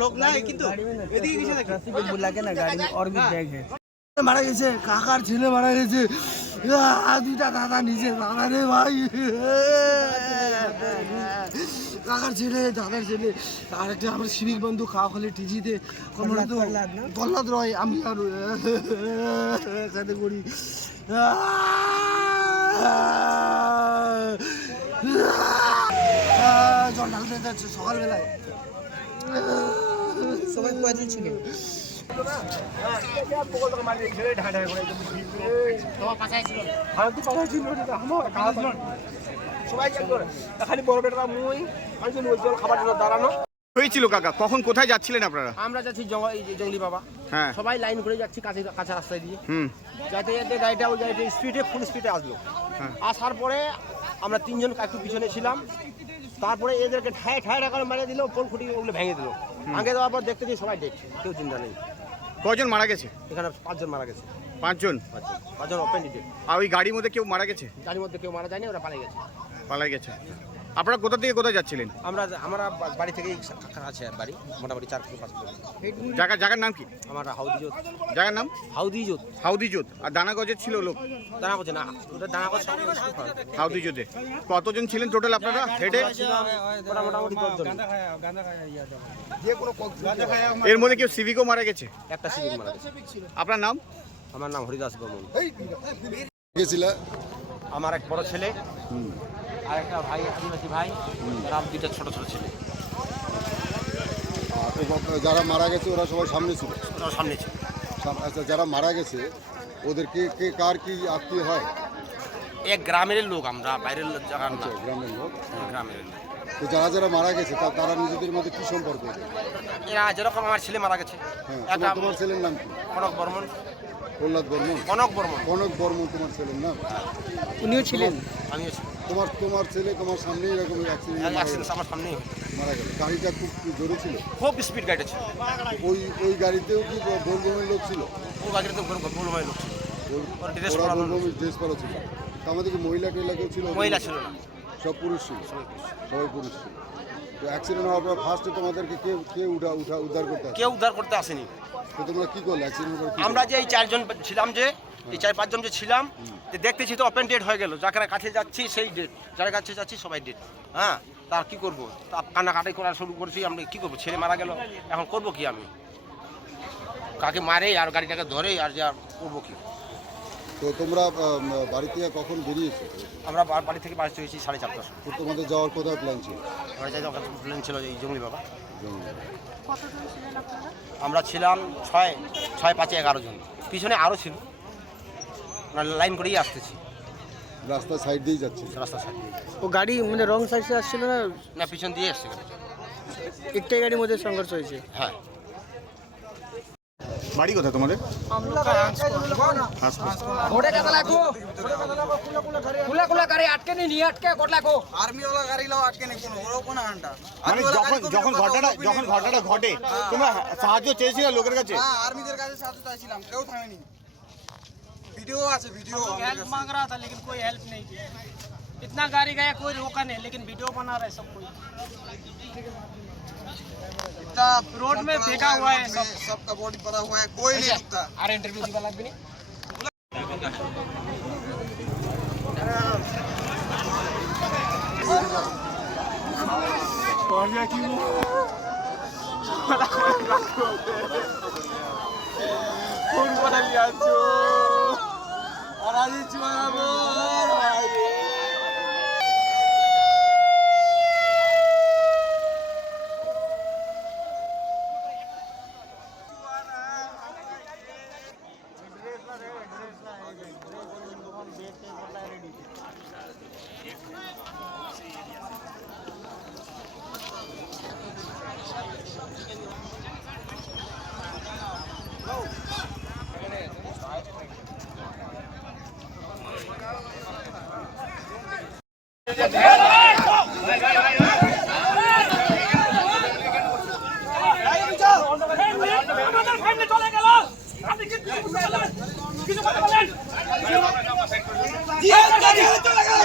लोग ना কিন্তু এদিকে কিছু দেখে ট্রাফিক বুলা के ना गाड़ी में और भी बैग है মারা গেছে কাকার ছেলে মারা গেছে দুইটা দাদা নিচে দাদা রে ভাই কাকার ছেলে দাদার ছেলে আর একটা আমার সিভিক বন্ধু খাওয়া খালি টিজিতে প্রহ্লাদ রয় আমি আর সাথে করি জল ঢালতে যাচ্ছে সকালবেলায় সবাই পয়দল ছিল হয়েছিল কাকা কখন কোথায় যাচ্ছিলেন আপনারা? আমরা যাচ্ছি জঙ্গলি বাবা, হ্যাঁ সবাই লাইন করে যাচ্ছি কাঁচা রাস্তায় দিয়ে, যাতে যাতে গাড়িটা ওই গাড়িটা ফুল স্পিডে আসলো। আসার পরে আমরা তিনজন একটু পিছনে ছিলাম, তারপরে এদেরকে ঠায় করে মারিয়ে দিল, পোল খুঁটি ওগুলো ভেঙে দিল। ভেঙে দেওয়ার পর দেখতে যে সবাই ডেট, কেউ চিন্তা নেই। কজন মারা গেছে এখানে 5 জন মারা গেছে। 5 জন ওপেন ডেট। আর ওই গাড়ির মধ্যে কেউ মারা গেছে? গাড়ির মধ্যে কেউ মারা যায়নি, ওরা পালাই গেছে। আপনারা কোথা থেকে কোথায় যাচ্ছিলেন? আমরা বাড়ি থেকেই আছে বাড়ি, মোটামুটি 4-5 কিলোমিটার। জায়গার নাম কি? আমার হাউদিজোত। জায়গার নাম হাউদিজোত। আর দানাগজের ছিল লোক? দানাগজ না, ওটা দানাগজ হাউদিজোতে। কতজন ছিলেন টোটাল আপনারা হেডে? মোটামুটি 10 জন। এর মধ্যে কেউ সিভিকও মারা গেছে? একটা সিভিক মারা গেছে। আপনার নাম? আমার নাম হরিদাস বর্মন। আমার এক বড় ছেলে আর একটা ভাই, আদিবাসী ভাই, আর 2টা ছোট ছেলে। যারা মারা গেছে ওরা সবাই সামনে ছিল? সামনে ছিল। আচ্ছা, যারা মারা গেছে ওদেরকে কার কি আত্মীয় হয়? এক গ্রামের লোক, আমরা বাইরের লোক। গ্রামের লোক। গ্রামের লোক। তো যারা মারা গেছে তারা নিজেদের মধ্যে কি সম্পর্ক? এরা যেরকম আমার ছেলে মারা গেছে। তোমার ছেলের নাম কি? কনক বর্মন। প্রহ্লাদ বর্মন? কনক বর্মন তোমার ছেলের নাম? উনিও ছিলেন? আমিও ছিলাম। তোমার ছেলে তোমার সামনে এরকম অ্যাক্সিডেন্ট আমার সামনেই মারা গেল। গাড়িটা খুব জোরে ছিল? খুব স্পিড গাড়িটা ছিল। ওই গাড়িতেও কি বোলবমের লোক ছিল? ওই গাড়িতে বোলবমের লোক ছিল। ড্রেস পরা ছিল। আমাদের কি মহিলা কেউ ছিল? মহিলা ছিল না, সব পুরুষ ছিল। সবাই পুরুষ ছিল। তো অ্যাক্সিডেন্ট হওয়ার পর ফার্স্টে তোমাদেরকে কেউ উদ্ধার করতে আসেনি। তো তোমরা কি করলে অ্যাক্সিডেন্ট করে? আমরা যে এই 4 জন ছিলাম, যে এই 4-5 জন যে ছিলাম, দেখতেছি তো ওপেন ডেট হয়ে গেল। যারা কাছে যাচ্ছি সেই ডেট, যারা কাছে যাচ্ছি সবাই ডেট। হ্যাঁ, তার কি করবো? কান্নাকাটি করা শুরু করেছি। আমরা কি করবো? ছেলে মারা গেল, এখন করবো কি? আমি কাকে মারে আর গাড়িটাকে ধরে আর যা করবো কি? তো তোমরা বাড়ি থেকে কখন বেরিয়েছো? আমরা বাড়ি থেকে বাড়ি হয়েছি 4:30টার সময়। তো তোমাদের যাওয়ার কোথাও প্ল্যান ছিল? আমরা যাই প্ল্যান ছিল এই জঙ্গলি বাবা। আমরা ছিলাম 6-5-11 জন। পিছনে আরও ছিল, আমরা লাইন করেই আসতেছি। রাস্তা সাইড দিয়ে যাচ্ছে? রাস্তা সাইড দিয়ে। ও গাড়ি মানে রং সাইড से আসছিল না পিছন দিয়ে আসছে গাড়ি। একটাই গাড়ির মধ্যে সংঘর্ষ হয়েছে? হ্যাঁ। বাড়ি কোথায় তোমাদের? যখন ঘটনাটা ঘটে তোমরা সাহায্য চেয়েছিলে লোকের কাছে? আর্মিদের কাছে সাহায্য চাইছিলাম, কেউ থামেনি। वीडियो আছে, वीडियो हेल्प मांग रहा था लेकिन कोई हेल्प नहीं किया। इतना गाड़ी गया, कोई रोका नहीं, लेकिन वीडियो बना रहे सब कोई। इतना रोड में फेंका हुआ है, सबका बॉडी पड़ा हुआ है, कोई नहीं रुकता। अरे इंटरव्यू की बात भी नहीं। কোন কথা লিয়াছো? আরাজি চুয়াবো। চলে গেল। জিয়াদ কা জিয়াদ চলে গেল,